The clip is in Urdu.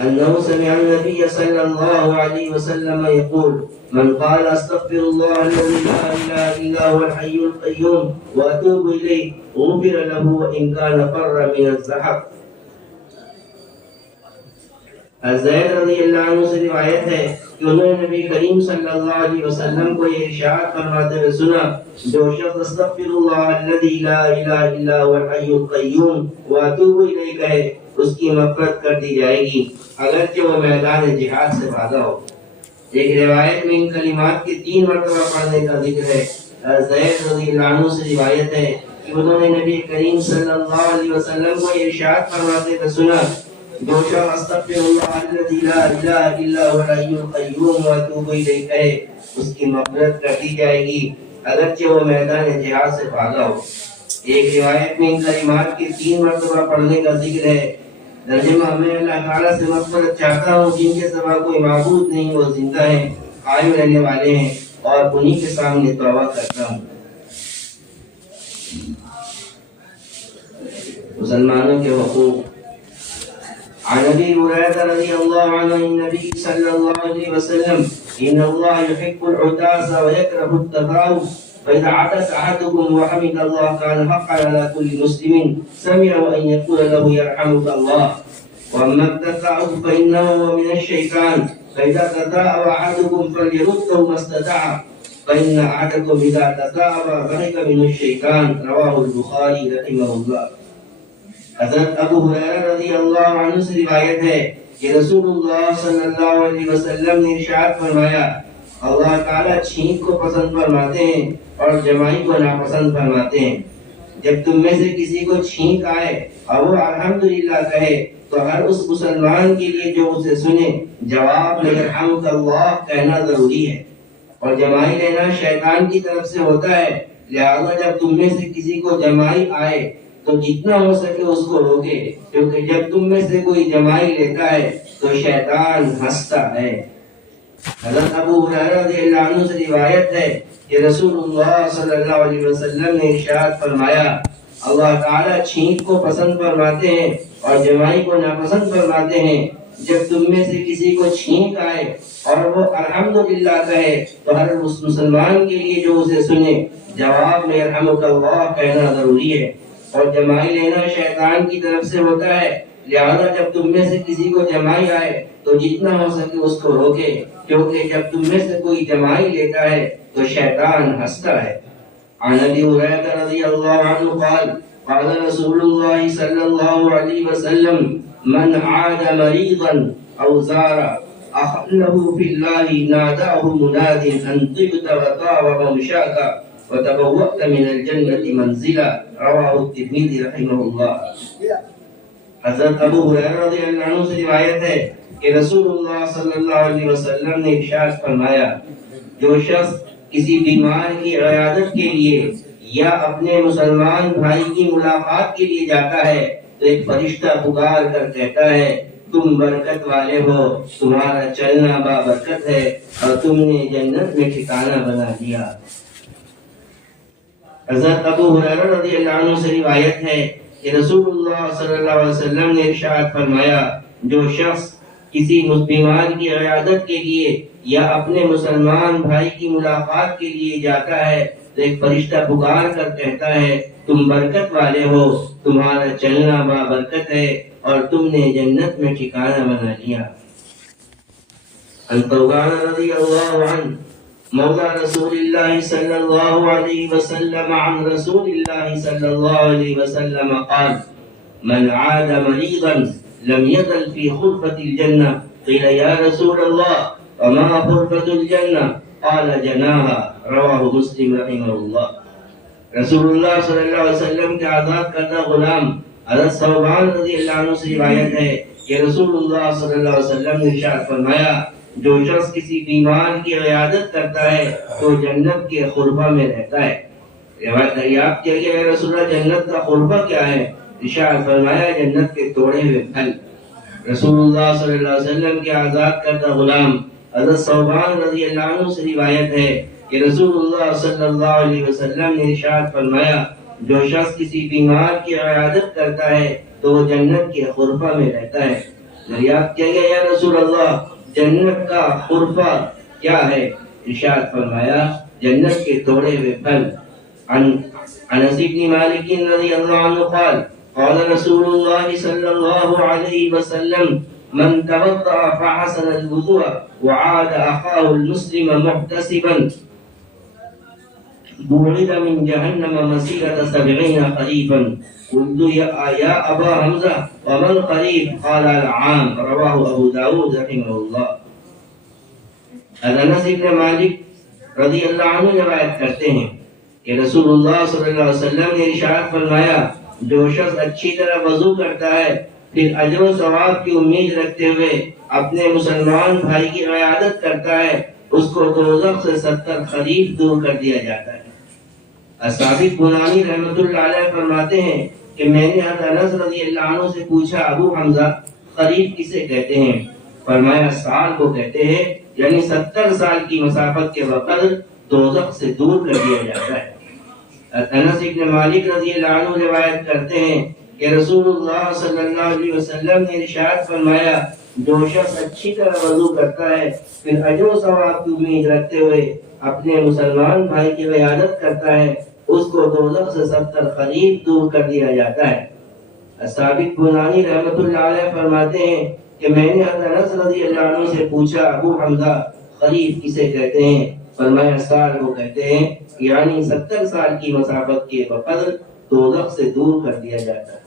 أنه سمع النبي صلى الله عليه وسلم يقول من قال استغفر الله الذي لا إله إلا هو الحي القيوم وأتوب إليه غفر له وإن كان فر من الزحف. حضرت رضی اللہ عنہ سے روایت ہے کہ انہوں نے نبی کریم صلی اللہ علیہ وسلم کو یہ ارشاد فرماتے ہوئے سنا جو شخص استغفر اللہ الذی لا الہ الا هو الحی القیوم واتوب الیہ کہے اس کی مغفرت کر دی جائے گی اگرچہ وہ میدان جہاد سے بھاگا ہو. ایک روایت میں ان کلمات کے 3 مرتبہ پڑھنے کا ذکر ہے. حضرت رضی اللہ عنہ سے روایت ہے کہ انہوں نے نبی کریم صلی اللہ علیہ وسلم کو ارشاد فرماتے ہوئے سنا جو شخص استغفر اللہ الذی لا الہ الا هو الحی القیوم واتوب الیہ کہے اس کی مغفرت کر دی جائے گی اگرچہ وہ میدان جہاد سے بھاگا ہو. ایک روایت میں ان کلمات کے 3 مرتبہ پڑھنے کا ذکر ہے. ترجمہ میں اللہ تعالیٰ سے مغفرت چاہتا ہوں جن کے سوا کوئی معبود نہیں وہ زندہ ہیں قائم رہنے والے ہیں اور انہی کے سامنے توبہ کرتا ہوں. مسلمانوں کے حقوق. عن ابي هريره رضي الله عنه النبي صلى الله عليه وسلم ان الله يحب العتاس ويكره التثاؤب فاذا عطس احدكم وحمد الله كان حقا على كل مسلم سمع ان يقول له يرحمك الله واما التثاؤب فانه من الشيطان فاذا تثاءب احدكم فليرده ما استطاع فان احدكم اذا تثاءب ضحك من الشيطان. رواه البخاري رحمه الله. حضرت ابو ہریرہ رضی اللہ عنہ سے روایت ہے کہ رسول اللہ صلی اللہ علیہ وسلم نے ارشاد فرمایا اللہ تعالیٰ چھینک کو پسند فرماتے ہیں اور جمائی کو ناپسند فرماتے ہیں. جب تم میں سے کسی کو چھینک آئے اور وہ الحمدللہ کہے تو ہر اس مسلمان کے لیے جو اسے سنے جواب میں یرحمک اللہ کہنا ضروری ہے. اور جمائی لینا شیطان کی طرف سے ہوتا ہے لہذا جب تم میں سے کسی کو جمائی آئے تو جتنا ہو سکے اس کو روکے کیونکہ جب تم میں سے کوئی جمائی لیتا ہے تو شیطان ہنستا ہے. حضرت ابو ہریرہ رضی اللہ عنہ سے روایت ہے کہ رسول اللہ صلی اللہ علیہ وسلم نے ارشاد فرمایا اللہ تعالیٰ چھینک کو پسند فرماتے ہیں اور جمائی کو ناپسند فرماتے ہیں. جب تم میں سے کسی کو چھینک آئے اور وہ الحمدللہ کہے تو ہر اس مسلمان کے لیے جو اسے سنے جواب میں یرحمک اللہ کہنا ضروری ہے. اور جمائی لینا شیطان کی طرف سے ہوتا ہے لہذا جب تم میں سے کسی کو جمائی آئے تو جتنا ہو سکے اس کو روکے کیونکہ جب تم میں سے کوئی جمائی لیتا ہے تو شیطان ہنستا ہے. عن ابي هريره رضي الله عنه قال قال رسول الله صلى الله عليه وسلم من عاد مريضا او زار اخله في الله ناداه مناد ان طبت وطاب ممشاك وتبوأت من الجنة منزلا. رواه الترمذي رحمه الله. حضرت ابو ہریرہ رضی اللہ عنہ سے روایت ہے کہ رسول اللہ صلی اللہ علیہ وسلم نے ارشاد فرمایا جو شخص کسی بیمار کی عیادت کے لیے یا اپنے مسلمان بھائی کی ملاقات کے لیے جاتا ہے تو ایک فرشتہ پکار کر کہتا ہے تم برکت والے ہو تمہارا چلنا بابرکت ہے اور تم نے جنت میں ٹھکانہ بنا دیا. حضرت ابو ہریرہ رضی اللہ عنہ سے روایت ہے کہ رسول اللہ صلی اللہ علیہ وسلم نے ارشاد فرمایا جو شخص کسی بیمار کی عیادت کے لیے یا اپنے مسلمان بھائی کی ملاقات کے لیے جاتا ہے تو ایک فرشتہ پکار کر کہتا ہے تم برکت والے ہو تمہارا چلنا بابرکت ہے اور تم نے جنت میں ٹھکانہ بنا لیا. عن ثوبان رضی اللہ عنہ مولى رسول الله صلى الله عليه وسلم عن رسول الله صلى الله عليه وسلم قال من عاد مريضا لم يزل في خلفة الجنة. قيل يا رسول الله وما خلفة الجنة؟ قال جناها. رواه مسلم رحمه الله. رسول اللہ صلی اللہ علیہ وسلم کے آزاد کردہ غلام حضرت ثوبان رضی اللہ عنہ سے روایت ہے کہ رسول اللہ صلی اللہ علیہ وسلم نے ارشاد فرمایا جو شخص کسی بیمار کی عیادت کرتا ہے تو جنت کے خلفہ میں رہتا ہے. روایت دریافت کیا کہ رسول اللہ جنت کا خلفہ کیا ہے؟ ارشاد فرمایا جنت کے توڑے ہوئے پھل. رسول اللہ صلی اللہ علیہ وسلم کے آزاد کردہ غلام حضرت ثوبان رضی اللہ عنہ سے روایت ہے کہ رسول اللہ صلی اللہ علیہ وسلم نے ارشاد فرمایا جو شخص کسی بیمار کی عیادت کرتا ہے تو وہ جنت کے خلفہ میں رہتا ہے. دریافت کیا گیا یا رسول اللہ جنت کا غرفہ کیا ہے؟ ارشاد فرمایا جنت کے توڑے ہوئے پھل۔ عن انس بن مالک رضی اللہ عنہ قال قال رسول اللہ صلی اللہ علیہ وسلم من توضأ فحسن الوضوء وعاد اخاه المسلم محتسبا بعد من جهنم مسيرة 70 خريفا قلت يا أبا حمزة وما الخريف قال العام رواه أبو داود رحمه الله۔ انس بن مالک رضی اللہ عنہ روایت کرتے ہیں کہ رسول اللہ صلی اللہ علیہ وسلم نے ارشاد فرمایا جو شخص اچھی طرح وضو کرتا ہے پھر اجر و ثواب کی امید رکھتے ہوئے اپنے مسلمان بھائی کی عیادت کرتا ہے اس کو دوزخ سے 70 خریف دور کر دیا جاتا ہے۔ ثابت بنانی رحمۃ اللہ علیہ فرماتے ہیں کہ میں نے حضرت انس رضی اللہ عنہ سے پوچھا ابو حمزہ خریف کسے کہتے ہیں؟ فرمایا سال کو کہتے ہیں، یعنی 70 سال کی مسافت کے وقت دوزخ سے دور کر دیا جاتا ہے۔ انس بن مالک رضی اللہ عنہ روایت کرتے ہیں کہ رسول اللہ صلی اللہ علیہ وسلم نے ارشاد فرمایا جو شخص اچھی طرح وضو کرتا ہے پھر اجر و ثواب کی امید رکھتے ہوئے اپنے مسلمان بھائی کی عیادت کرتا ہے اس کو دوزخ سے 70 خریف دور کر دیا جاتا ہے۔ ثابت بنانی رحمۃ اللہ علیہ فرماتے ہیں کہ میں نے حضرت انس رضی اللہ عنہ سے پوچھا ابو حمزہ خریف کسے کہتے ہیں؟ فرمایا سال کو کہتے ہیں، یعنی 70 سال کی مسافت کے وقت دوزخ سے دور کر دیا جاتا ہے۔